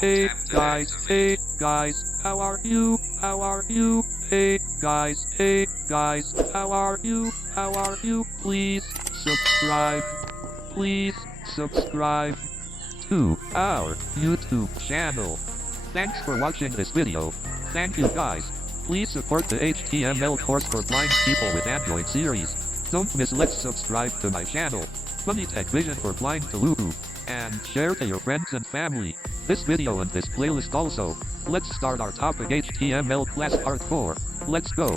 Hey guys, how are you? Hey guys, how are you? Please subscribe to our YouTube channel. Thanks for watching this video. Thank you guys. Please support the HTML course for blind people with Android series. Don't miss. Let's subscribe to my channel, Funny Tech Vision for Blind Telugu, and share to your friends and family. This video and this playlist also. Let's start our topic HTML class part 4. Let's go.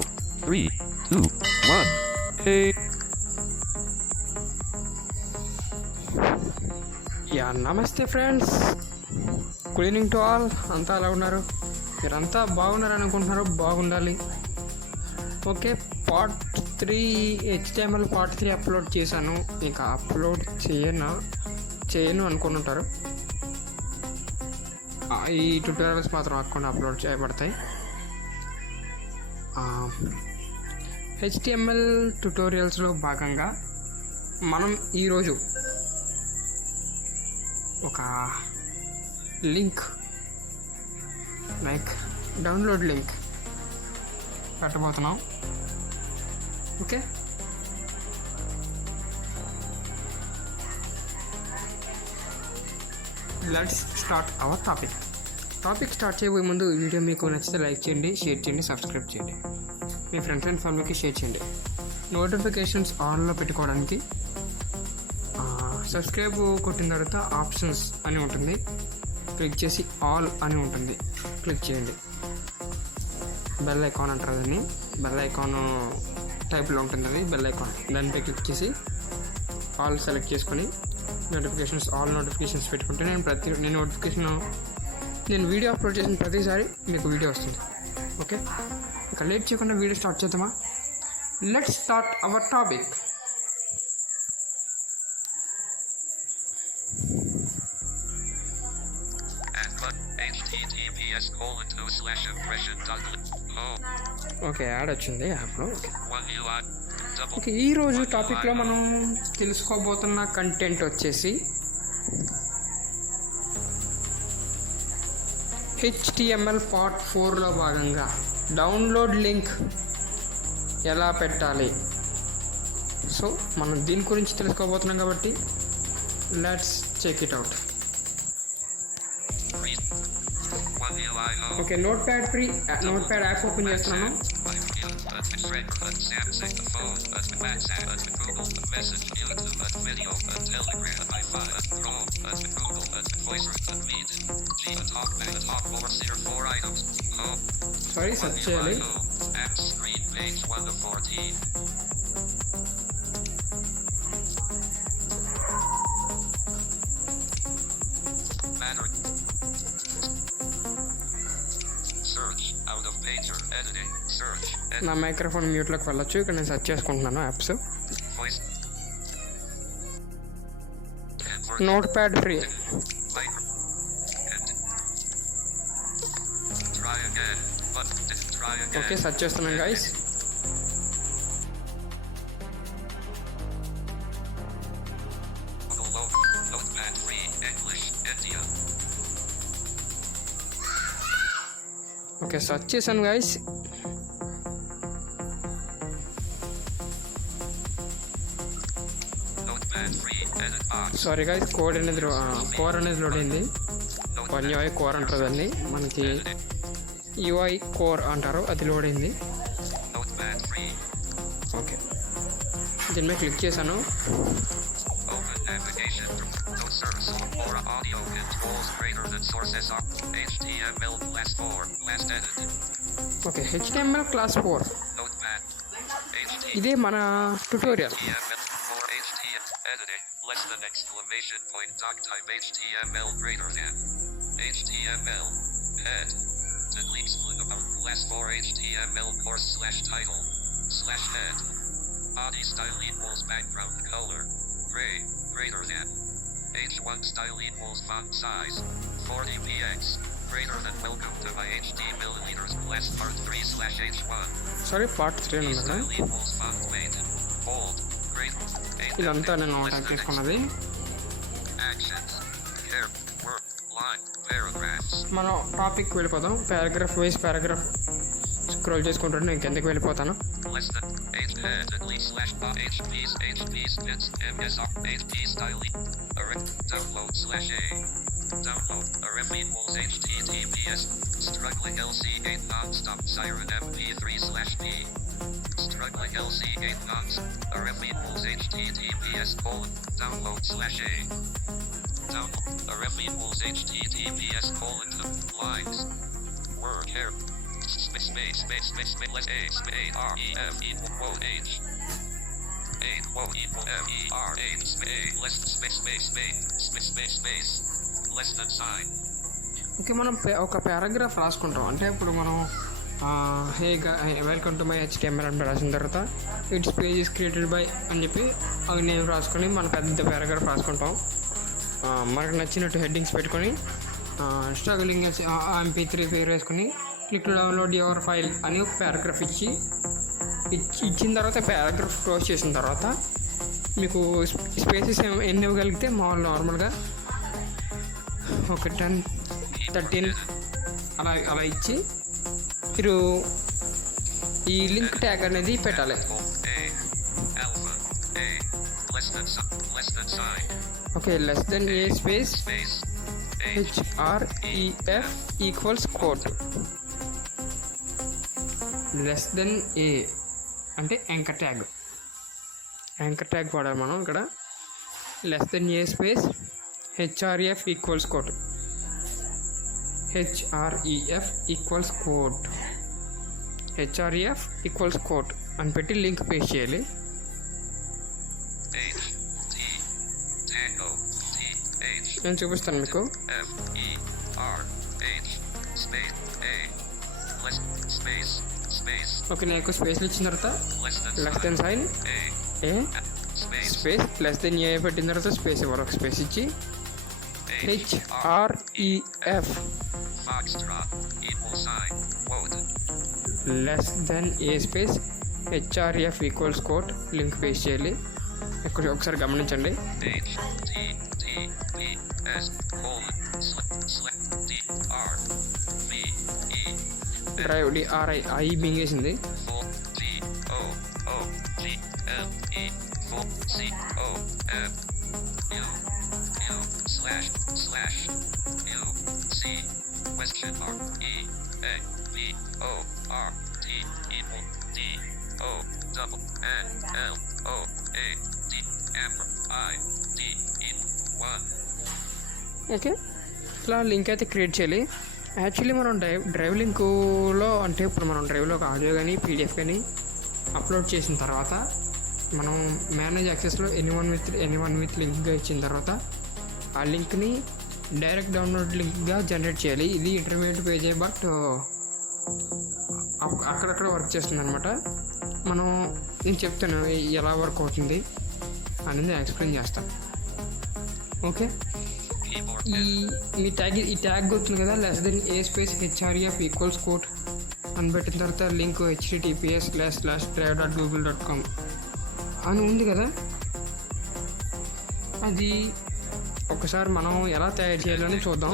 3, 2, 1. Hey. Yeah నమస్తే friends, good evening to all. అంతా ఎలా ఉన్నారు? మీరంతా బాగున్నారు అనుకుంటున్నారు, బాగుండాలి. Okay, part 3 HTML part 3 upload చేశాను. ఇంకా అప్లోడ్ చేయను అనుకుంటుంటారు. ఈ ట్యూటోరియల్స్ మాత్రం అకౌంట్ అప్లోడ్ చేయబడతాయి. HTML ట్యూటోరియల్స్లో భాగంగా మనం ఈరోజు ఒక లింక్ లైక్ డౌన్లోడ్ లింక్ పెట్టబోతున్నాం. Okay, let's start our topic start చేయబోయే ముందు ఈ వీడియో మీకు నచ్చితే లైక్ చేయండి, షేర్ చేయండి, సబ్స్క్రైబ్ చేయండి, మీ ఫ్రెండ్స్ అండ్ ఫ్యామిలీకి షేర్ చేయండి. నోటిఫికేషన్స్ ఆన్లో పెట్టుకోవడానికి సబ్స్క్రైబ్ కొట్టిన తర్వాత ఆప్షన్స్ అని ఉంటుంది, క్లిక్ చేసి ఆల్ అని ఉంటుంది, క్లిక్ చేయండి. బెల్ ఐకాన్ అంటారు దాన్ని, బెల్ ఐకాన్ టైప్లో ఉంటుంది అది బెల్ ఐకాన్. దానిపై క్లిక్ చేసి ఆల్ సెలెక్ట్ చేసుకొని ఆల్ నోటిఫికేషన్స్ పెట్టుకుంటే నేను వీడియో అప్లోడ్ చేసిన ప్రతిసారి మీకు వీడియో వస్తుంది. ఓకే, ఇక లేట్ చేయకుండా వీడియో స్టార్ట్ చేద్దామా? Let's start our topic. Okay, add వచ్చింది యాప్లో. ఓకే, ఈరోజు టాపిక్లో మనం తెలుసుకోబోతున్న కంటెంట్ వచ్చేసి HTML పార్ట్ 4లో భాగంగా డౌన్లోడ్ లింక్ ఎలా పెట్టాలి. సో మనం దీని గురించి తెలుసుకోబోతున్నాం కాబట్టి let's check it out. Okay, notepad app open చేస్తున్నాను. సారీ, సెర్చ్ చేయాలి. నా మైక్రోఫోన్ మ్యూట్లోకి వెళ్ళొచ్చు. ఇక్కడ నేను సెర్చ్ చేసుకుంటున్నాను apps. Notepad free. Okay, search చేస్తున్నాను గైస్. ఓకే, సెర్చ్ చేశాను గైస్. సారీ గైస్, కోర్ అనేది లోడ్ అయింది. UI కోర్ అంటారు దాన్ని, మనకి UI కోర్ అంటారు, అది లోడ్ అయింది. ఓకే, దీని మీద క్లిక్ చేశాను. ఓకే, HTML క్లాస్ 4 ఇదే మన tutorial. Exclamation point doc type HTML greater than HTML head delete split about class 4 HTML course slash title slash head body style equals background color gray greater than H1 style equals font size 40 px greater than welcome to my HD milliliters class part 3 slash H1 sorry part 3 style equals font weight bold great ఇదంతా నేను టైప్ చేసుకున్నది. Actions. Care. Work. Line. Paragraphs. మనం టాపిక్ వెళ్ళిపోదాం. Paragraph wise paragraph scroll చేసుకుంటుంటే నేను కిందకి వెళ్ళిపోతాను. Less than H head delete slash HPs bits MSR HP style download slash A download ref equals HTTPS struggling LC8 nonstop siren MP3 slash P struggling LC8 nonstop ref equals HTTPS download slash A download ref equals HTTPS lines word here space let's A space R E F equal quote H A quote equal F E R H space less space less than sign. Okay, మనం ఒక పారాగ్రాఫ్ రాసుకుంటాం. అంటే ఇప్పుడు మనం hey welcome to my HTML అని రాసిన తర్వాత it's page is created by అని చెప్పి అవి నేమ్ రాసుకొని మన పెద్ద పారాగ్రాఫ్ రాసుకుంటాం. మనకు నచ్చినట్టు హెడ్డింగ్స్ పెట్టుకొని స్ట్రగలింగ్ MP3 పేరు వేసుకొని క్లిక్ డౌన్లోడ్ యువర్ ఫైల్ అని ఒక పారాగ్రాఫ్ ఇచ్చిన తర్వాత పారాగ్రాఫ్ క్లోజ్ చేసిన తర్వాత మీకు స్పేసెస్ ఎన్ని ఇవ్వగలిగితే నార్మల్గా ఒక 10-13 అలా ఇచ్చి మీరు ఈ లింక్ ట్యాగ్ అనేది పెట్టాలి. Okay, less than a space HREF equals quote. Less than a అంటే యాంకర్ ట్యాగ్ వాడాలి మనం ఇక్కడ. Less than a space HREF equals quote HREF equals quote అని పెట్టి లింక్ పేస్ట్ చేయాలి. నేను చూపిస్తాను మీకు. ఓకే, నాకు స్పేస్లు ఇచ్చిన తర్వాత less than sign a space less than a పెట్టిన తర్వాత స్పేస్ ఇవ్వాలి. ఒక స్పేస్ ఇచ్చి HREF less than a space HREF equals quote link paste చేయాలి. ఇక్కడ ఒకసారి గమనించండి. డ్రైవ్ DRI ఐ మింగేసింది. ఓకే, ఇట్లా లింక్ అయితే క్రియేట్ చేయాలి. యాక్చువల్లీ మనం డ్రైవ్ లింకులో అంటే ఇప్పుడు మనం డ్రైవ్లో ఒక ఆడియో కానీ PDF కానీ అప్లోడ్ చేసిన తర్వాత మనం మేనేజ్ యాక్సెస్లో ఎనీవన్ విత్ లింక్గా ఇచ్చిన తర్వాత ఆ లింక్ని డైరెక్ట్ డౌన్లోడ్ లింక్గా జనరేట్ చేయాలి. ఇది ఇంటర్మీడియట్ పేజే, బట్ అక్కడక్కడ వర్క్ చేస్తుంది అనమాట. నేను చెప్తాను ఎలా వర్క్ అవుతుంది అనేది ఎక్స్ప్లెయిన్ చేస్తాను. ఓకే, ఈ ట్యాగ్ గుర్తుంది కదా, less than a space HREF equals quote అని పెట్టిన తర్వాత లింక్ https://drive.google.com అని ఉంది కదా. అది ఒకసారి మనం ఎలా తయారు చేయాలని చూద్దాం.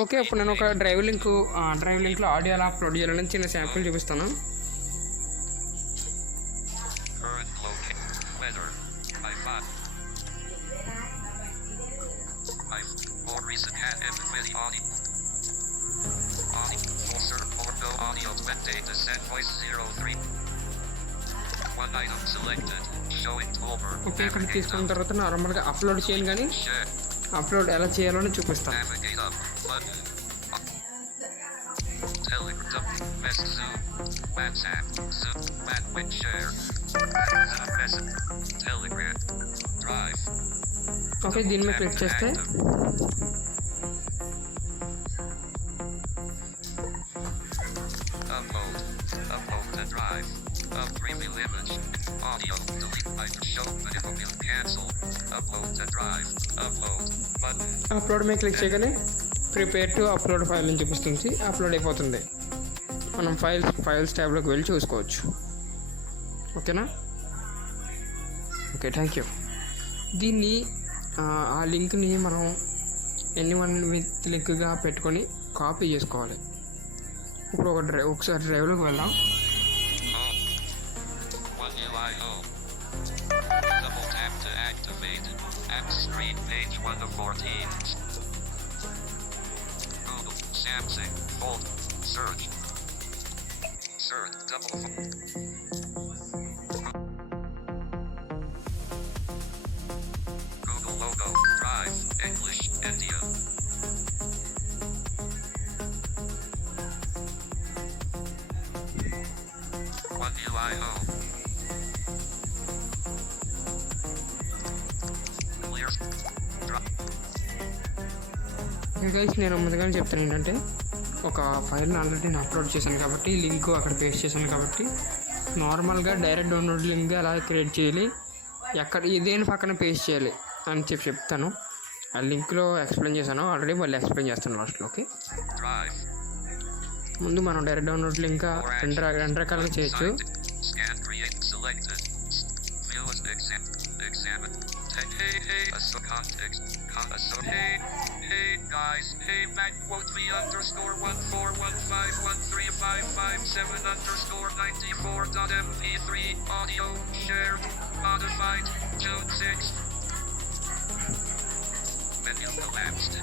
ఓకే, ఇప్పుడు నేను ఒక డ్రైవ్ లింక్లో ఆడియో ఎలా అప్లోడ్ చేయాలని చిన్న శాంపుల్ చూపిస్తాను. ఓకే, ఇక్కడ తీసుకున్న తర్వాత నార్మల్గా అప్లోడ్ చేయాలి, కానీ అప్లోడ్ ఎలా చేయాలని చూపిస్తాను. ఓకే, దీని మీద క్లిక్ చేస్తే Drive. Preview image. Audio. Delete. Show. Cancel. Upload to drive. Upload. Button. Upload మీద క్లిక్ చేయగానే ప్రిపేర్ టు అప్లోడ్ ఫైల్ అని చూపిస్తుంది. అప్లోడ్ అయిపోతుంది. మనం ఫైల్స్ ట్యాబ్లోకి వెళ్ళి చూసుకోవచ్చు. ఓకేనా? Okay, thank you. దీన్ని ఆ లింక్ని మనం ఎనీవన్ విత్ లింక్గా పెట్టుకొని కాపీ చేసుకోవాలి. ఇప్పుడు ఒకసారి డ్రైవ్లోకి వెళ్దాం. Home. One UI home. Double tap to activate. App screen page 1 of 14. Google. Samsung. Fold. Search. Search. Double. Google logo. Drive. English. India. One UI home. Clear. Drop. Guys, నేను ముందుగానే చెప్తాను ఏంటంటే, ఒక ఫైల్ని ఆల్రెడీ నేను అప్లోడ్ చేశాను కాబట్టి లింక్ అక్కడ పేస్ట్ చేశాను కాబట్టి నార్మల్గా డైరెక్ట్ డౌన్లోడ్ లింక్ ఎలా క్రియేట్ చేయాలి, ఎక్కడ దేని పక్కన పేస్ట్ చేయాలి అని చెప్తాను. ఆ లింక్లో ఎక్స్ప్లెయిన్ చేశాను ఆల్రెడీ, మళ్ళీ ఎక్స్ప్లెయిన్ చేస్తాను లాస్ట్లోకి. Drive. ముందు మనం డైరెక్ట్ డౌన్లోడ్ లింక్ రెండు రకాలుగా చేయొచ్చు. Scan. Create. Selected. View as examine. Hey, so context. Hey, guys. Hey, Mac quote me _141513557_94.mp3 audio share modified June 6. Menu collapsed.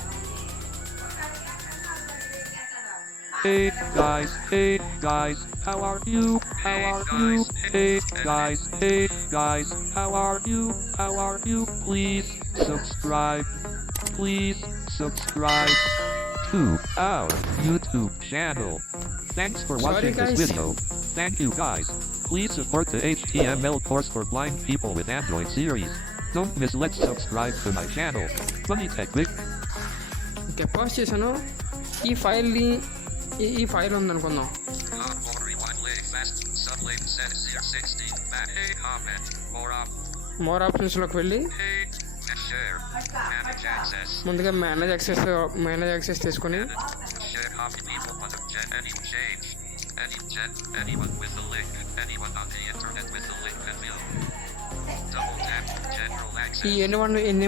Hey guys, how are you? Hey guys, how are you? Please subscribe to our YouTube channel. Thanks for watching guys. this video. Thank you guys. Please support the HTML course for blind people with Android series. Don't miss, let's subscribe to my channel. Funny Tech Vic. Okay, pause చేశాను. ఈ ఫైల్ని ఈ ఫైల్ ఉందనుకుందాం. మోర్ ఆప్షన్స్లోకి వెళ్ళి ముందుగా manage access తీసుకొని ఈ ఎన్ని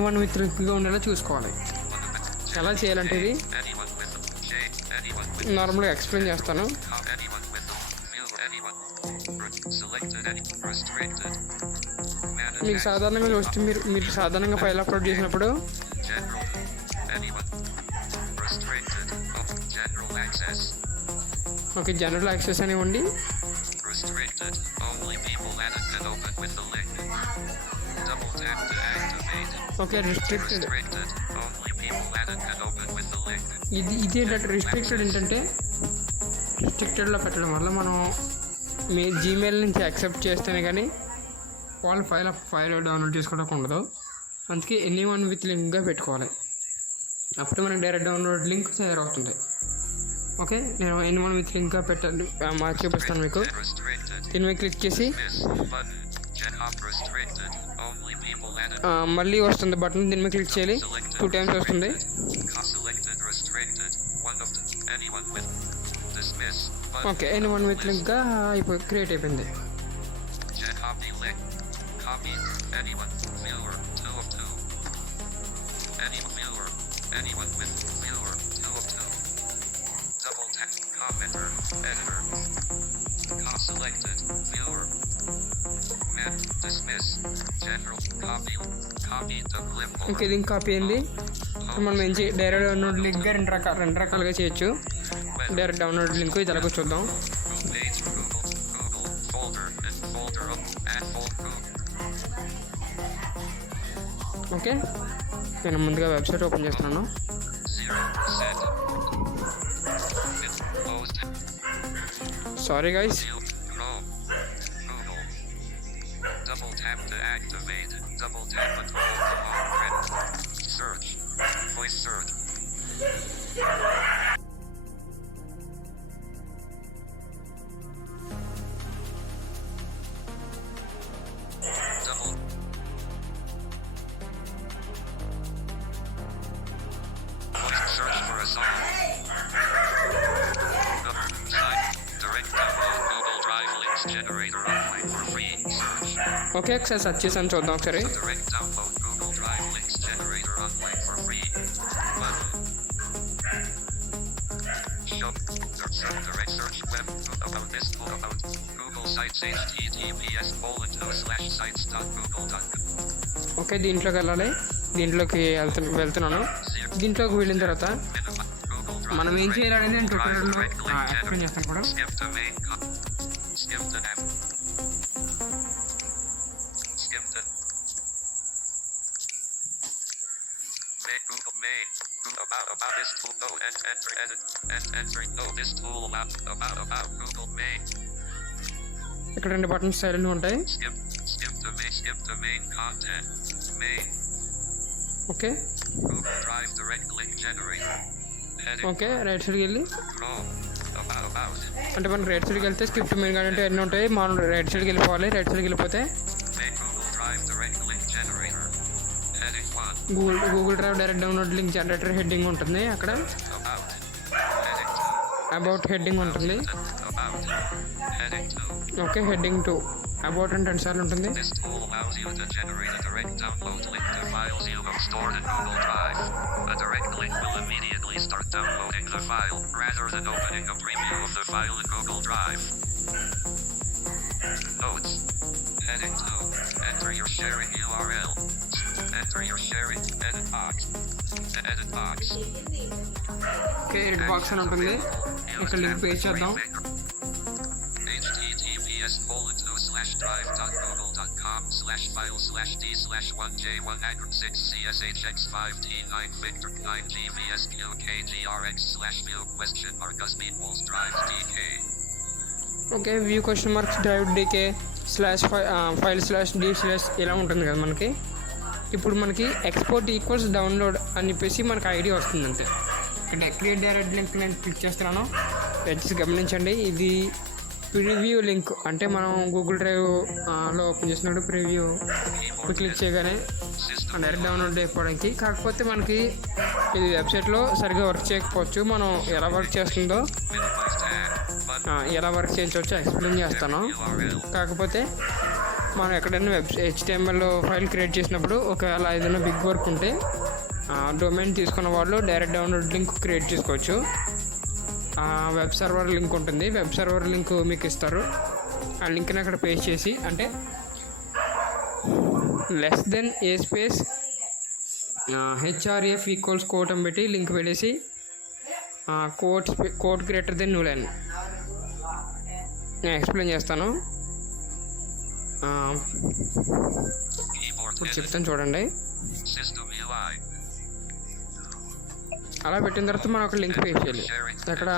వన్ విత్ లింక్గా ఉండేలా చూసుకోవాలి. ఎలా చేయాలంటే ఇది నార్మల్గా ఎక్స్ప్లెయిన్ చేస్తాను. మీకు సాధారణంగా వస్తే మీరు సాధారణంగా ఫైల్ అప్లోడ్ చేసినప్పుడు ఓకే, జనరల్ యాక్సెస్ అని ఉండి ఓకే, రిస్ట్రిక్టెడ్. ఇది ఏంటంటే రిస్ట్రిక్టెడ్లో పెట్టడం వల్ల మనం మీ జీమెయిల్ నుంచి యాక్సెప్ట్ చేస్తేనే కానీ వాళ్ళు ఫైల్ డౌన్లోడ్ చేసుకోవడానికి ఉండదు. అందుకే ఎనీవన్ విత్ లింక్గా పెట్టుకోవాలి. అప్పుడు మనకి డైరెక్ట్ డౌన్లోడ్ లింక్ తయారవుతుంది. ఓకే, నేను ఎనీవన్ విత్ లింక్గా చూపిస్తాను మీకు. దీని మీద క్లిక్ చేసి మళ్ళీ వస్తుంది బటన్, దీని మీద క్లిక్ చేయాలి. 2 times వస్తుంది. ఓకే, ఎనీవన్ విత్ లింక్గా క్రియేట్ అయిపోయింది. Selected viewer. Dismiss. General. Copy to clipboard. Okay, link copy అయింది. మనం డైరెక్ట్ డౌన్లోడ్ లింక్గా రెండు రకాలుగా చేయొచ్చు. డైరెక్ట్ డౌన్లోడ్ లింక్ ఇది ఎలాగో చూద్దాం. ఓకే, నేను ముందుగా వెబ్సైట్ ఓపెన్ చేస్తున్నాను. Sorry guys. Double tap to activate. Double tap to hold the long print. Search. Voice search. Double. Okay ఒకసారి సెర్చ్ చేసాను చూద్దాం ఒకసారి. Direct download Google Drive links generator online for free. Button. Show direct search web about this tool about Google Sites https://sites.google.com. Okay దీంట్లోకి వెళ్ళాలి. దీంట్లోకి వెళ్తున్నాను. దీంట్లోకి వెళ్ళిన తర్వాత మనం ఏం చేయాలనేది నేను ట్యూటోరియల్లో ఎక్స్ప్లెయిన్ చేస్తాను కూడా. Skip to main. Skip to app. Skip to make Google main. About this tool. No, enter edit. Enter. No, this tool about Google main. ఇక్కడ 2 బటన్స్ సైలెంట్ ఉంటాయి. Skip to main content. Main. Okay Google Drive direct link generator. Edit. Okay right సైడ్కి వెళ్ళి Chrome. About. అంటే మనకి రైట్ సైడ్కి వెళ్తే script main అంటే అన్నీ ఉంటాయి. మనం రైట్ సైడ్కి వెళ్ళిపోవాలి. రైట్ సైడ్కి వెళ్ళిపోతే Make Google Drive direct link generator. Edit 1. Google drive direct download link generator heading ఉంటుంది. అక్కడ About. Edit 2. అబౌట్ హెడ్డింగ్ ఉంటుంది. About. Edit 2. ఓకే హెడ్డింగ్ 2 అబౌట్ అంటే 2 సార్లు ఉంటుంది. This tool allows you to generate a direct download link to files you have stored in Google Drive. A direct link will immediately start downloading the file, rather than opening a preview of the file in Google Drive. Notes. Heading 2. Enter your sharing URL. Enter your sharing edit box. Edit box. Okay edit box అని ఉంటుంది. ఇక్కడ link paste చేద్దాం. Okay view question marks drive DK /file/d/ ఇలా ఉంటుంది కదా మనకి. ఇప్పుడు మనకి ఎక్స్పోర్ట్ ఈక్వల్స్ డౌన్లోడ్ అని చెప్పేసి మనకి ఐడియా వస్తుంది అంతే. ఇక్కడ క్రియేట్ డైరెక్ట్ లింక్ నేను క్లిక్ చేస్తున్నాను. దయచేసి గమనించండి, ఇది ప్రివ్యూ లింక్ అంటే మనం గూగుల్ డ్రైవ్లో ఓపెన్ చేసినప్పుడు ప్రివ్యూ క్లిక్ చేయగానే డైరెక్ట్ డౌన్లోడ్ అయిపోవడానికి. కాకపోతే మనకి ఇది వెబ్సైట్లో సరిగ్గా వర్క్ చేయకపోవచ్చు. మనం ఎలా వర్క్ చేస్తుందో ఎలా వర్క్ చేయించవచ్చో ఎక్స్ప్లెయిన్ చేస్తాను. కాకపోతే మనం ఎక్కడైనా HTML ఫైల్ క్రియేట్ చేసినప్పుడు ఒకవేళ ఏదైనా బిగ్ వర్క్ ఉంటే డొమైన్ తీసుకున్న వాళ్ళు డైరెక్ట్ డౌన్లోడ్ లింక్ క్రియేట్ చేసుకోవచ్చు. వెబ్ సర్వర్ లింక్ ఉంటుంది. వెబ్ సర్వర్ లింక్ మీకు ఇస్తారు. ఆ లింక్ని అక్కడ పేస్ట్ చేసి అంటే <_ href = కోట్ అని పెట్టి లింక్ పెట్టేసి కోట్ గ్రేటర్ దెన్ న్యూలైన్ నేను ఎక్స్ప్లెయిన్ చేస్తాను. ఇప్పుడు చెప్తాను చూడండి. అలా పెట్టిన తర్వాత మనం ఒక లింక్ పేస్ట్ చేయాలి. ఎక్కడ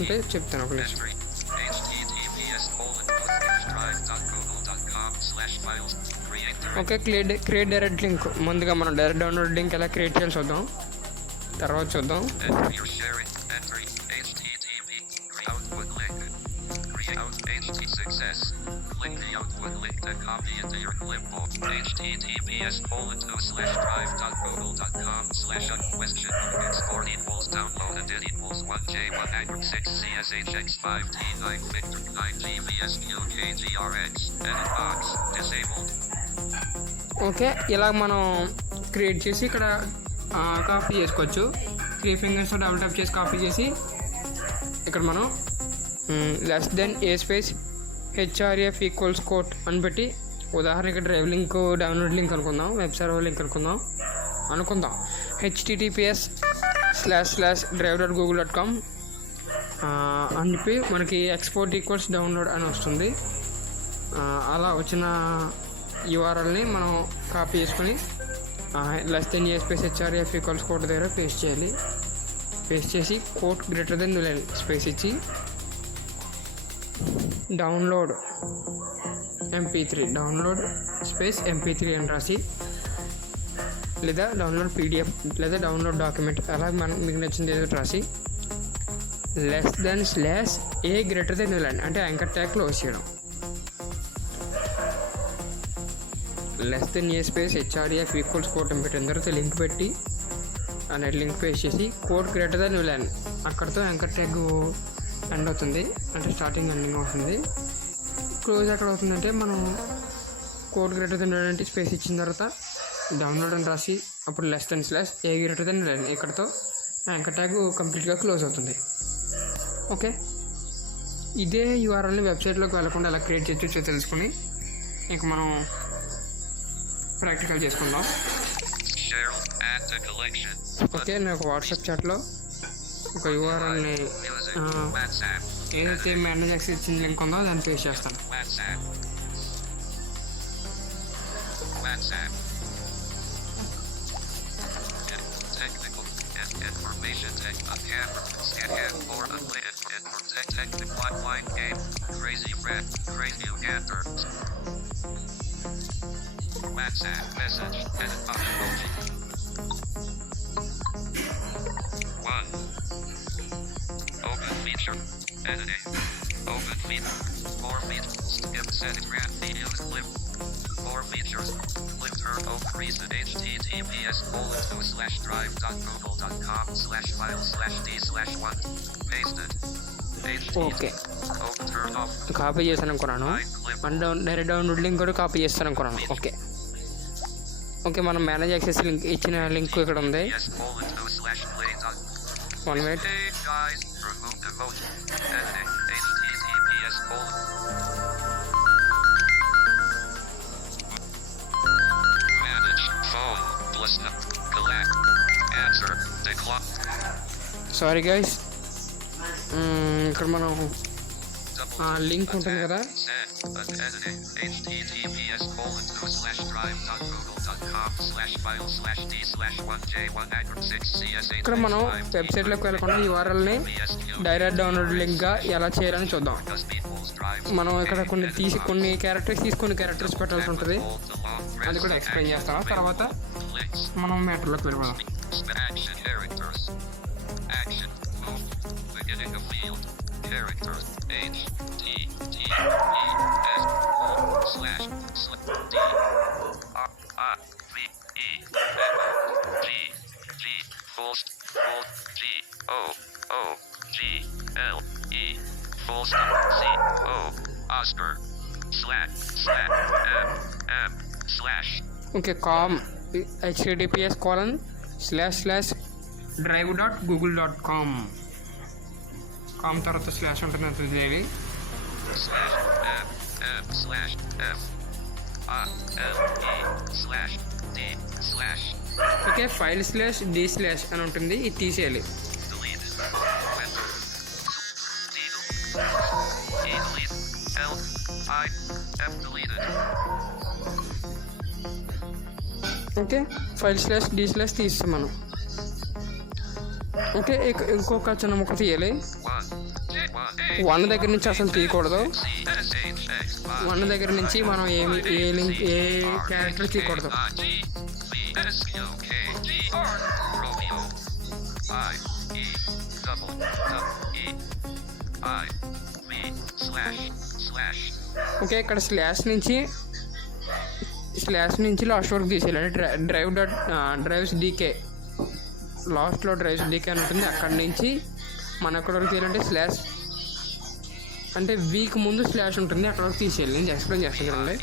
అంటే చెప్తాను ఒక link. Okay create direct link. ముందుగా మనం డైరెక్ట్ డౌన్లోడ్ లింక్ ఎలా క్రియేట్ చేయాలి చూద్దాం, తర్వాత చూద్దాం. Copy into your clipboard. https://drive.google.com/question export =download and it =1J106CSHX5T9 Victor 9GVSQKGRX edit box disabled. Okay ఇలా మనం క్రియేట్ చేసి ఇక్కడ కాపీ చేసుకోవచ్చు. 3 ఫింగర్స్ డబుల్ ట్యాప్ చేసి కాపీ చేసి ఇక్కడ మనం href = కోట్ అని పెట్టి ఉదాహరణకి డ్రైవ్ లింక్ డౌన్లోడ్ లింక్ అనుకుందాం, వెబ్ సర్వర్ లింక్ అనుకుందాం https://drive.google.com అని చెప్పి మనకి ఎక్స్పోర్ట్ ఈక్వల్స్ డౌన్లోడ్ అని వస్తుంది. అలా వచ్చిన URLని మనం కాపీ చేసుకొని href = కోట్ దగ్గర పేస్ట్ చేయాలి. పేస్ట్ చేసి కోట్ గ్రేటర్ దెన్ న్యూలైన్ స్పేస్ ఇచ్చి download MP3 download space MP3 అని రాసి లేదా డౌన్లోడ్ PDF లేదా డౌన్లోడ్ డాక్యుమెంట్ అలా మనం మీకు నచ్చింది ఏదో రాసి /a గ్రేటర్ దెన్ న్యూలైన్ అంటే యాంకర్ ట్యాగ్ క్లోజ్ చేయడం. =a href = కోట్ అని పెట్టిన తర్వాత లింక్ పెట్టి అనేది లింక్ పేస్ట్ చేసి కోట్ గ్రేటర్ దెన్ న్యూలైన్ అక్కడితో యాంకర్ ట్యాగ్ ఎండ్ అవుతుంది, అంటే స్టార్టింగ్ ఎండింగ్ అవుతుంది. క్లోజ్ ఎక్కడ అవుతుందంటే మనం కోడ్ గ్రేటర్ దెన్ అంటే స్పేస్ ఇచ్చిన తర్వాత డౌన్లోడ్ అని రాసి అప్పుడు లెస్ దెన్ స్లాష్ ఏ గ్రేటర్ దెన్ ఇక్కడతో యాంకర్ ట్యాగ్ కంప్లీట్గా క్లోజ్ అవుతుంది. ఓకే, ఇదే యూఆర్ఎల్ని వెబ్సైట్లోకి వెళ్ళకుండా ఎలా క్రియేట్ చేయొచ్చో తెలుసుకుని ఇంక మనం ప్రాక్టికల్ చేసుకుందాం. Share. Add to collection. Okay, నేను ఒక వాట్సాప్ చాట్లో ఒక యూఆర్ఎల్ని Music. WhatsApp. ఏదైతే మేనేజ్ యాక్సెస్ ఇచ్చిన లింక్ ఉందో దాన్ని పేస్ట్ చేస్తాను. WhatsApp. WhatsApp. Technical information tech camera scan and for unlimited and protect technical online game crazy red crazy gander WhatsApp message and emoji 1 open feature editing open feature more features skip setting graph videos clip more features clip turn off reason https://drive.google.com/file/d/1 pasted okay, open turn off copy చేస్తాను అనుకున్నాను. Direct download link కూడా కాపీ చేస్తాను అనుకున్నాను. Okay okay, మనం manage access link ఇచ్చిన లింక్ ఇక్కడ ఉంది. yes:2/play. 1 minute. Hey guys, remove emoji. Editing https: manage phone listen collect answer decline sorry guys, ఇక్కడ మనం double లింక్ ఉంటుంది కదా, send editing https://drive.google.com/file/d/1j1-6cs8 ఇక్కడ మనం వెబ్సైట్లోకి వెళ్ళకుండా యూఆర్ఎల్ని డైరెక్ట్ డౌన్లోడ్ లింక్గా ఎలా చేయాలని చూద్దాం. మనం ఇక్కడ కొన్ని క్యారెక్టర్స్ తీసుకొని క్యారెక్టర్స్ పెట్టాల్సి ఉంటుంది. అది కూడా ఎక్స్ప్లెయిన్ చేస్తాను. తర్వాత మనం మ్యాటర్లోకి వెళ్ళిపోదాం. action characters action move beginning of field characters h t t e s /d r I v e n g g full g o o g l e full c o Oscar /m okay, https://drive.google.com com తర్వాత slash ఉంటుంది, అది చేయాలి. /m/f/i/l/e/d/ okay, ఫైల్/d/ అని ఉంటుంది, ఇది తీసేయాలి. delete L I F deleted okay, file/ తీస్తాం మనం. ఓకే, ఇంకొక చిన్న ముక్క తీయాలి. 1 దగ్గర నుంచి అసలు తీయకూడదు. 1 దగ్గర నుంచి మనం ఏ క్యారెక్టర్ తీయకూడదు. ఓకే, ఇక్కడ స్లాష్ నుంచి లాస్ట్ వరకు తీసేయాలి. డ్రైవ్స్ డీకే లాస్ట్లో డ్రైవ్స్ డీకే అని ఉంటుంది. అక్కడి నుంచి మనం ఎక్కడ వరకు తీయాలంటే స్లాష్ అంటే వీక్ ముందు స్లాష్ ఉంటుంది, అక్కడ వరకు తీసేయాలి. నేను ఎక్స్ప్లెయిన్ చేస్తాను కదండి.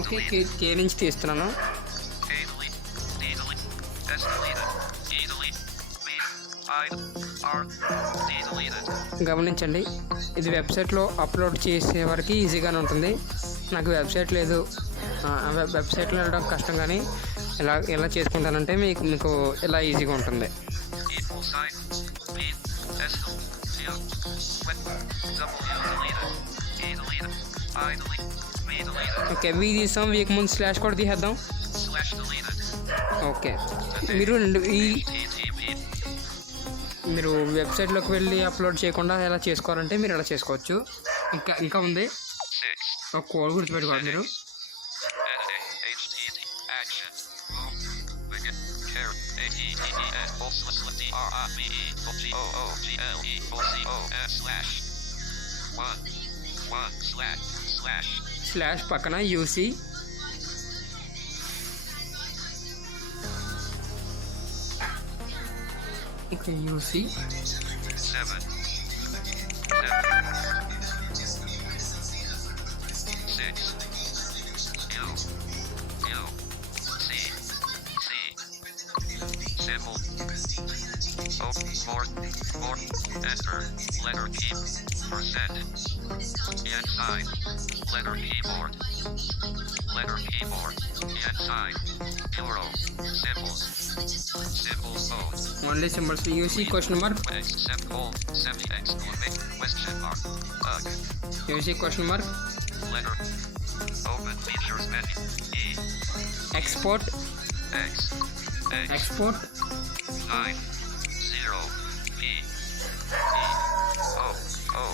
ఓకే, కే నుంచి తీస్తున్నాను. గమనించండి, ఇది వెబ్సైట్లో అప్లోడ్ చేసే వరకు ఈజీగానే ఉంటుంది. నాకు వెబ్సైట్ లేదు, వెబ్సైట్లో వెళ్ళడం కష్టం, కానీ ఎలా చేసుకుంటానంటే మీకు ఇలా ఈజీగా ఉంటుంది. ఓకే, వీ తీస్తాం, వీక్ ముందు స్లాష్ కూడా తీసేద్దాం. ఓకే, మీరు వెబ్సైట్లోకి వెళ్ళి అప్లోడ్ చేయకుండా ఎలా చేసుకోవాలంటే మీరు ఎలా చేసుకోవచ్చు. ఇంకా ఉంది, ఒక కోడ్ గుర్తుపెట్టుకోవాలి మీరు. స్లాష్ పక్కన UC enter, letter key, percent, yen sign, letter keyboard, yen sign, euro, symbols mode, only symbols UC question mark semi exclamation question mark, UC question mark letter, open features menu, E, export X, export 9, 0, B, E, O, O,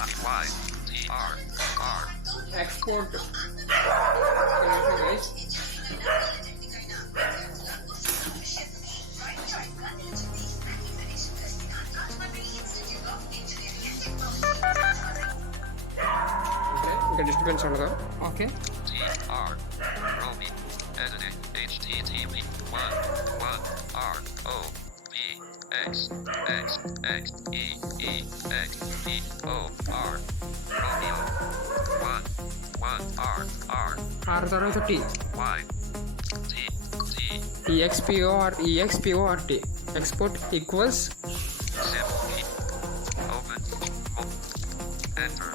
I, Y, T, R, R, export ఇంకా డిస్టర్బెన్స్ ఉండదు. Okay T, R, Romy, editing, HTTP, 1, R, O, B, X, E, X, E, O, R, Romeo, 1, R, R తర్వాత T Y, T, E X P O R T export equals symbol key, open, enter,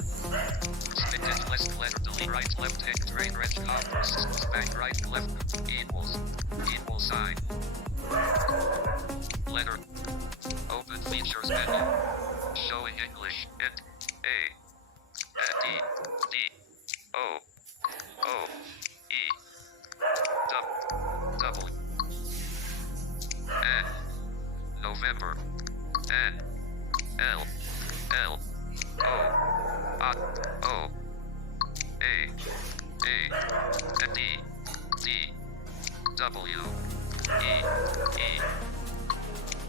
selected list letter, delete right, left, text, right, red, back, right, left, equal sign, letter, open features menu, showing English, int, A, D, O, E, W, N, November, N, L, O, A, D, W, E,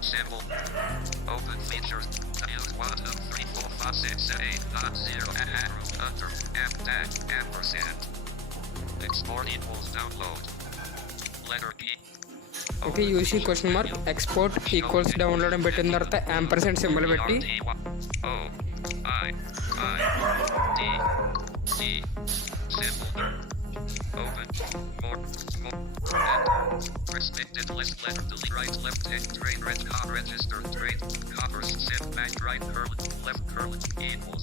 symbol, open features, use 1, 2, 3, 4, 5, 6, 7, 8, 9, 0, arrow, under, ampersand, export equals download, letter key, okay UC question mark export equals download అని పెట్టిన తర్వాత ampersand symbol పెట్టి O, I, D, symbol, open, more, and restricted list letter, delete right, left, text, trade, red, register, trade, coppers, sim, back, right, left, equal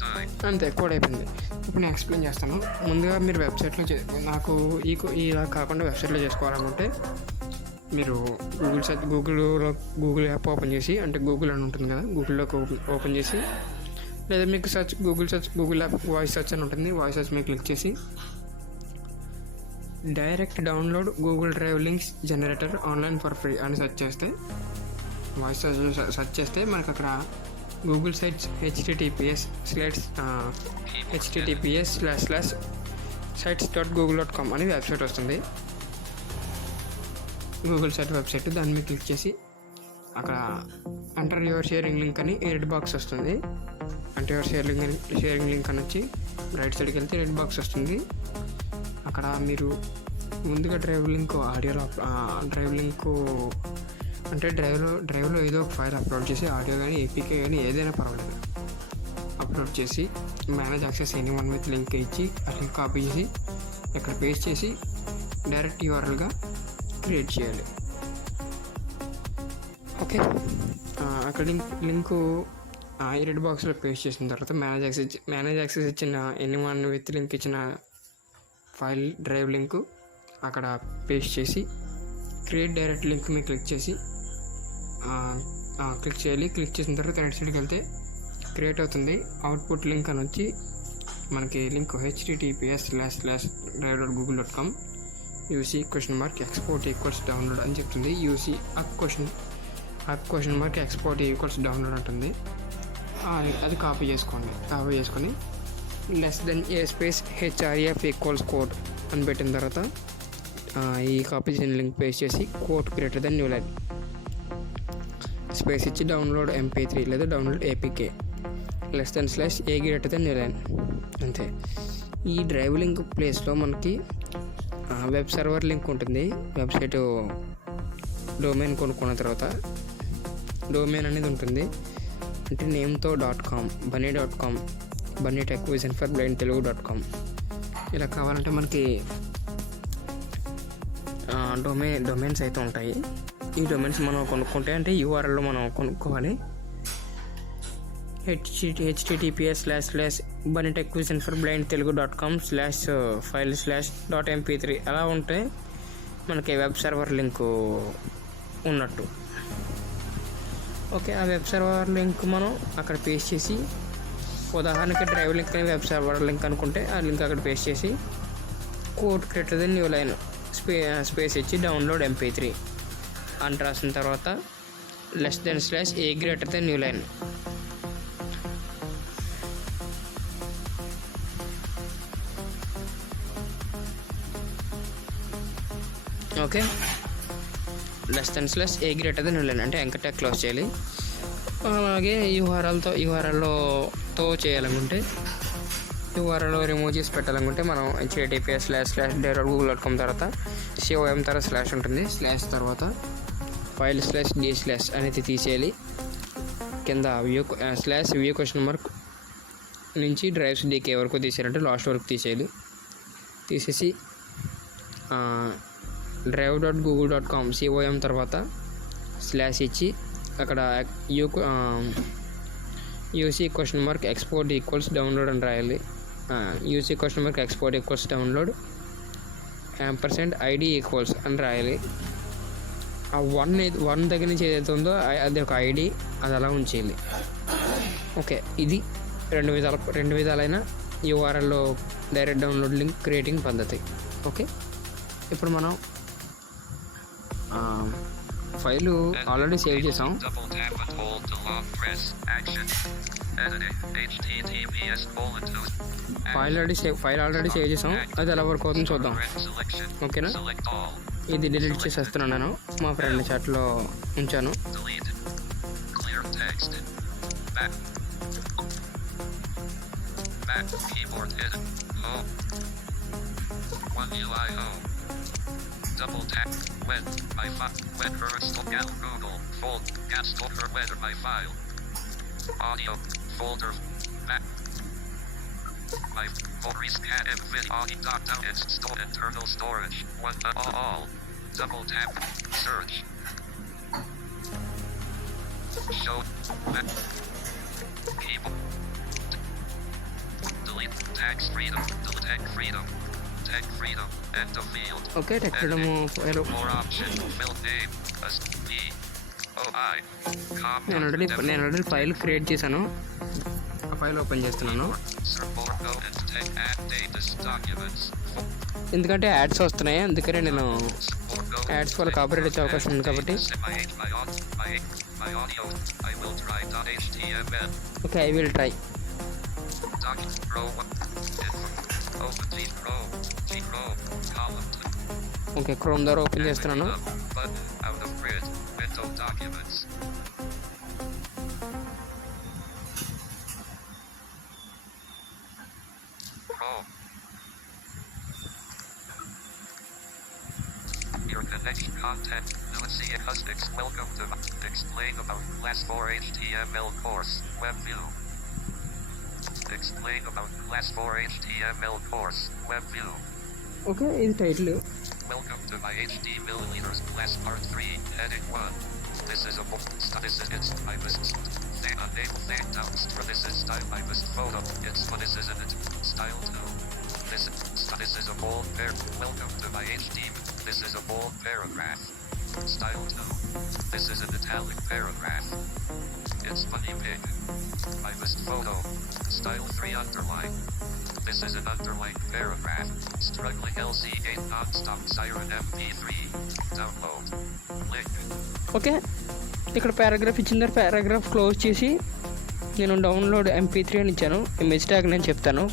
sign. అంతే కోడ్ అయిపోయింది. ఇప్పుడు నేను ఎక్స్ప్లెయిన్ చేస్తాను. ముందుగా మీరు వెబ్సైట్లో నాకు ఇలా కాకుండా వెబ్సైట్లో చేసుకోవాలనుకుంటే మీరు గూగుల్ యాప్ ఓపెన్ చేసి, అంటే గూగుల్ అని ఉంటుంది కదా, గూగుల్లోకి ఓపెన్ చేసి, లేదా మీకు గూగుల్ యాప్ వాయిస్ సెర్చ్ అని ఉంటుంది, వాయిస్ సెర్చ్ మీద క్లిక్ చేసి direct download Google drive links generator online for free అని సెర్చ్ చేస్తే, వాయిస్ సెర్చ్ చేస్తే మనకు అక్కడ గూగుల్ సైట్స్ https://sites.google.com అని వెబ్సైట్ వస్తుంది. గూగుల్ సైట్ వెబ్సైట్, దాని మీద క్లిక్ చేసి అక్కడ ఎంటర్ యువర్ షేరింగ్ లింక్ అని రెడ్ బాక్స్ వస్తుంది. అంటే యువర్ షేరింగ్ లింక్ అని వచ్చి రైట్ సైడ్కి వెళ్తే రెడ్ బాక్స్ వస్తుంది. అక్కడ మీరు ముందుగా డ్రైవ్ లింక్ అంటే డ్రైవ్లో ఏదో ఒక ఫైల్ అప్లోడ్ చేసి, ఆడియో కానీ ఏపీకే కానీ ఏదైనా పర్వాలేదు అప్లోడ్ చేసి, మేనేజ్ యాక్సెస్ ఎనీ1 విత్ లింక్ ఇచ్చి ఆ లింక్ కాపీ చేసి ఇక్కడ పేస్ట్ చేసి డైరెక్ట్ యూఆర్ఎల్గా క్రియేట్ చేయాలి. ఓకే, అక్కడ లింకు ఈ రెడ్ బాక్స్లో పేస్ట్ చేసిన తర్వాత మేనేజ్ యాక్సెస్ ఇచ్చిన ఎనీ1 విత్ లింక్ ఇచ్చిన ఫైల్ డ్రైవ్ లింకు అక్కడ పేస్ట్ చేసి క్రియేట్ డైరెక్ట్ లింక్ మీద క్లిక్ చేసి క్లిక్ చేయాలి. క్లిక్ చేసిన తర్వాత రైట్ సైడ్కి వెళ్తే క్రియేట్ అవుతుంది. అవుట్పుట్ లింక్ అని వచ్చి మనకి link https://drive.google.com UC question mark export equals download అని చెప్తుంది. UC question mark export equals download ఉంటుంది. అది కాపీ చేసుకొని _a href కోడ్ అని పెట్టిన తర్వాత ఈ కాపీ చేసిన లింక్ పేస్ట్ చేసి కోడ్ > న్యూ లైన్ స్పేస్ ఇచ్చి డౌన్లోడ్ MP3 లేదా download APK >a new line అంతే. ఈ డ్రైవ్ లింక్ ప్లేస్లో మనకి వెబ్ సర్వర్ లింక్ ఉంటుంది. వెబ్సైట్ డొమైన్ కొనుక్కున్న తర్వాత డొమైన్ అనేది ఉంటుంది. అంటే నేమ్తో .com, bunny.com, bunny tech vision for blind telugu.com ఇలా కావాలంటే మనకి డొమైన్స్ అయితే ఉంటాయి. ఈ డొమైన్స్ మనం కొనుక్కుంటే, అంటే యూఆర్ఎల్లో మనం కొనుక్కోవాలి. https://bunnytechvisionforblindtelugu.com/file/.mp3 అలా ఉంటే మనకి వెబ్ సర్వర్ లింక్ ఉన్నట్టు. ఓకే, ఆ వెబ్ సర్వర్ లింక్ మనం అక్కడ పేస్ట్ చేసి, ఉదాహరణకి డ్రైవ్ లింక్ అని వెబ్ సర్వర్ లింక్ అనుకుంటే ఆ లింక్ అక్కడ పేస్ట్ చేసి code creator the new line space ఇచ్చి డౌన్లోడ్ mp3 అని రాసిన తర్వాత /a greater than new line. Okay, /a greater than new line అంటే యాంకర్ ట్యాగ్ క్లోజ్ చేయాలి. అలాగే యూఆర్ఎల్తో చేయాలనుకుంటే, యూఆర్ఎల్ రిమూవ్ చేసి పెట్టాలనుకుంటే మనం https://google.com తర్వాత com తర్వాత స్లాష్ ఉంటుంది, స్లాష్ తర్వాత file/d/ అనేది తీసేయాలి. కింద వ్యూ క్వశ్చన్ మార్క్ నుంచి డ్రైవ్స్ డీకే వరకు తీసేయాలంటే లాస్ట్ వరకు తీసేయాలి. తీసేసి drive.google.com com తర్వాత స్లాష్ ఇచ్చి అక్కడ UC question mark export equals download అని రాయాలి. UC question mark export equals download %id equals అని రాయాలి. ఆ వన్ దగ్గర నుంచి ఏదైతే ఉందో అది ఒక ఐడి, అది అలా ఉంచేయాలి. ఓకే, ఇది రెండు విధాలైన యూఆర్ఎల్లో డైరెక్ట్ డౌన్లోడ్ లింక్ క్రియేటింగ్ పద్ధతి. ఓకే, ఇప్పుడు మనం ఫైలు ఆల్రెడీ సేవ్ చేసాం. Double tap and hold to long press. Action. Editing. https://. File already save చేసాం, అది ఎలా వర్క్ అవుతుందో చూద్దాం. Selection. ఓకేనా, Select all. ఇది డిలీట్ చేసేస్తున్నాను, నేను మా ఫ్రెండ్ చాట్లో ఉంచాను. Delete. Clear text. Back. Keyboard hidden. Home. One UI home. Double tap. When first Google fold gas folder whether my file. Audio folder. Back. My folder scan mvid audio.down it's store internal storage. One all. Double tap. Search. Show. Back. Keyboard. Delete. Tags freedom. Delete tag freedom. Tag freedom. End of field. Okay, tech freedom file More option. Fill name. As P. O. I. నేను already file create చేశాను. ఆ file open చేస్తున్నాను. ఎందుకంటే యాడ్స్ వస్తున్నాయి, అందుకనే నేను యాడ్స్ వల్ల కాపీరైట్ వచ్చే అవకాశం ఉంది కాబట్టి. Okay, I will try. Okay, chrome ద్వారా ఓపెన్ చేస్తున్నాను. Your connection content. Lucy Hustix. Welcome to explain about class 4 HTML course. Web view. Explain about class 4 HTML course. Web view. Okay, ఇది title. Welcome to my HD milliliters class part 3 heading 1. This is a book. This is it's my best. Unable thank downs for this is style my best photo. It's what this isn't it. Style 2. This is a bold pair. Welcome to my HD. This is a bold paragraph. Style 2. This is an italic paragraph. It's funny pig. My best photo. Style 3 underline. This is an underlined paragraph. Struggling LC8 non-stop siren MP3. Download. Link. Okay, ఇక్కడ పారాగ్రాఫ్ ఇచ్చిన తర్వాత paragraph close చేసి నేను download mp3 అని ఇచ్చాను. Image tag నేను చెప్తాను.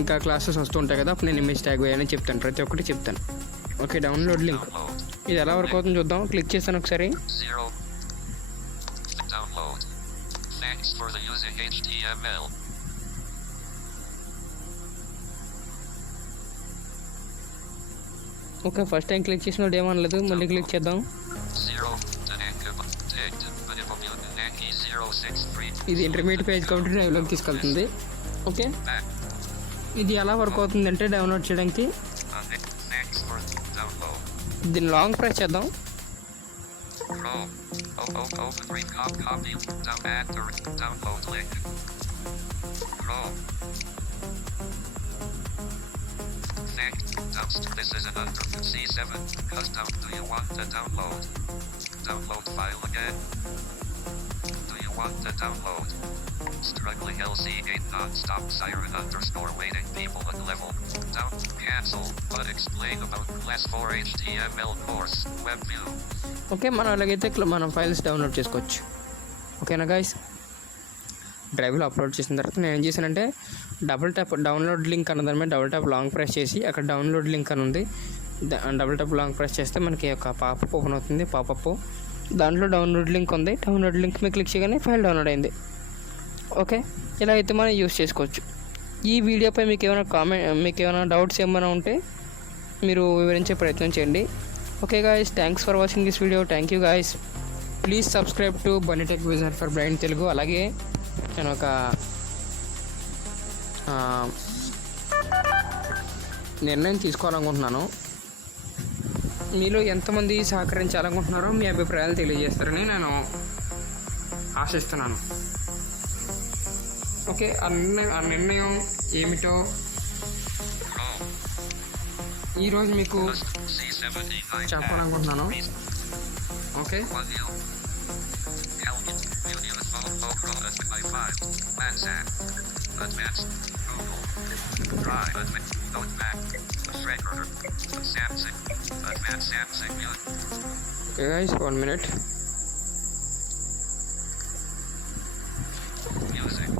ఇంకా క్లాసెస్ వస్తూ ఉంటాయి కదా, అప్పుడు నేను ఇమేజ్ ట్యాగ్ వేయాలని చెప్తాను, ప్రతి ఒక్కటి చెప్తాను. Okay, download link. ఇది ఎలా వర్క్ అవుతుందో చూద్దాం. క్లిక్ చేస్తాను ఒకసారి. 0. Download. Thanks for the using HTML. Okay, first time click చేసినప్పుడు ఏమనలేదు, మళ్ళీ క్లిక్ చేద్దాం. 0. ఇది ఇంటర్మీడియట్ పేజ్ కాబట్టి డ్రైవ్లోకి తీసుకెళ్తుంది. ఓకే, ఇది ఎలా వర్క్ అవుతుందంటే డౌన్లోడ్ చేయడానికి దీన్ని లాంగ్ ప్రెస్ చేద్దాం. Chrome. Open green copy. Download link. Chrome. This is an under C7. Custom. Do you want to download? Download file again. Do you want to download? Struggling LC8 non-stop siren _waiting people at level. Down. Cancel. But explain about class 4 HTML course. Web view. Okay, మనం అలాగైతే మనం files download చేసుకోవచ్చు. ఓకేనా గైస్, డ్రైవ్లో అప్లోడ్ చేసిన తర్వాత నేను ఏం చేశానంటే డబుల్ ట్యాప్ డౌన్లోడ్ లింక్ అన్నదాని మీద డబుల్ ట్యాప్ లాంగ్ ప్రెస్ చేసి అక్కడ డౌన్లోడ్ లింక్ అని ఉంది, డబుల్ ట్యాప్ లాంగ్ ప్రెస్ చేస్తే మనకి ఒక పాపప్ ఓపెన్ అవుతుంది. పాపప్ దాంట్లో డౌన్లోడ్ లింక్ ఉంది. డౌన్లోడ్ లింక్ మీద క్లిక్ చేయగానే ఫైల్ డౌన్లోడ్ అయింది. ఓకే, ఇలా అయితే మనం యూస్ చేసుకోవచ్చు. ఈ వీడియోపై మీకు ఏమైనా డౌట్స్ ఏమైనా ఉంటే మీరు వివరించే ప్రయత్నం చేయండి. Okay guys, thanks for watching this video. Thank you guys. Please subscribe to Bunny tech vision for blind Telugu. అలాగే నేను ఒక నిర్ణయం తీసుకోవాలనుకుంటున్నాను. మీలో ఎంతమంది సహకరించాలనుకుంటున్నారో మీ అభిప్రాయాలు తెలియజేస్తారని నేను ఆశిస్తున్నాను. ఓకే, ఆ నిర్ణయం ఏమిటో ఈరోజు మీకు చెప్పాలనుకుంటున్నాను. Okay, okay guys, 1 minute. Music.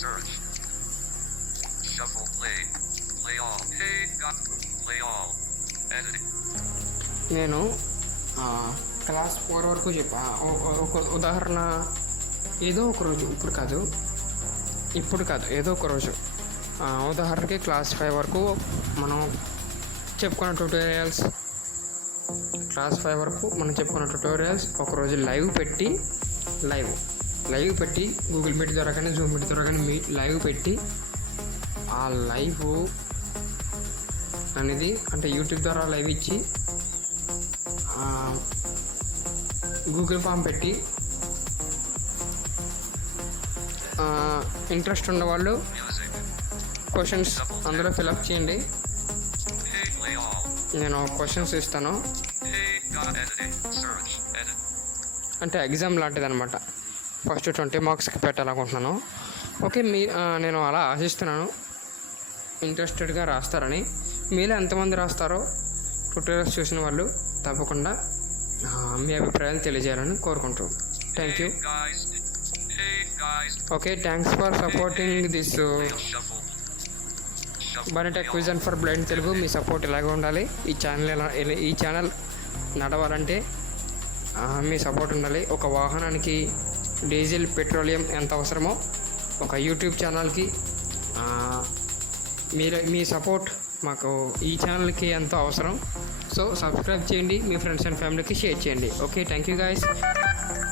Search. Shuffle play. Play all. Hey, got play all. Editing. నేను క్లాస్ 4 వరకు చెప్పా. ఒక ఉదాహరణ, ఏదో ఒక రోజు, ఇప్పుడు కాదు ఏదో ఒక రోజు, ఉదాహరణకి క్లాస్ 5 వరకు మనం చెప్పుకున్న ట్యూటోరియల్స్ ఒకరోజు లైవ్ పెట్టి గూగుల్ మీట్ ద్వారా కానీ జూమ్ మీట్ ద్వారా కానీ లైవ్ పెట్టి ఆ లైవ్ అనేది అంటే యూట్యూబ్ ద్వారా లైవ్ ఇచ్చి గూగుల్ ఫామ్ పెట్టి ఇంట్రెస్ట్ ఉన్న వాళ్ళు క్వశ్చన్స్ అందులో ఫిలప్ చేయండి. నేను క్వశ్చన్స్ ఇస్తాను, అంటే ఎగ్జామ్ లాంటిది అనమాట. ఫస్ట్ 20 మార్క్స్కి పెట్టాలనుకుంటున్నాను. ఓకే, నేను అలా ఆశిస్తున్నాను ఇంట్రెస్టెడ్గా రాస్తారని. మీలో ఎంతమంది రాస్తారో ట్యూటోరియల్స్ చూసిన వాళ్ళు తప్పకుండా మీ అభిప్రాయాలు తెలియజేయాలని కోరుకుంటూ thank you. Okay, thanks for supporting this Bunny tech vision for blind Telugu. మీ సపోర్ట్ ఇలాగే ఉండాలి. ఈ ఛానల్ నడవాలంటే మీ సపోర్ట్ ఉండాలి. ఒక వాహనానికి డీజిల్, పెట్రోలియం ఎంత అవసరమో ఒక యూట్యూబ్ ఛానల్కి మీ సపోర్ట్ మాకు ఈ ఛానల్కి ఎంతో అవసరం. సో సబ్స్క్రైబ్ చేయండి, మీ ఫ్రెండ్స్ అండ్ ఫ్యామిలీకి షేర్ చేయండి. Okay, thank you guys.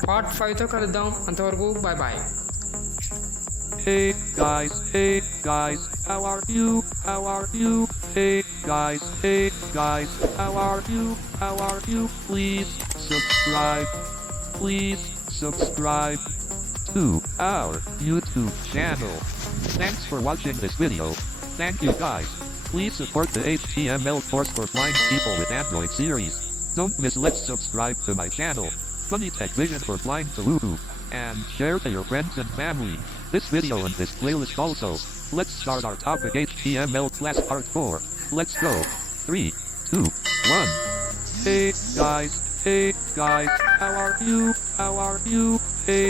Part 5తో కలుద్దాం. అంతవరకు bye bye. Hey guys, how are you? Hey guys, how are you? Please subscribe to our YouTube channel. Thanks for watching this video. Thank you guys. Please support the HTML course for blind people with Android series. Don't miss. Let's subscribe to my channel, Bన్నీ Tech Vision for Blind Telugu, and share to your friends and family. This video and this playlist also. Let's start our topic, HTML class part 4. Let's go. 3, 2, 1. Hey guys, how are you? Hey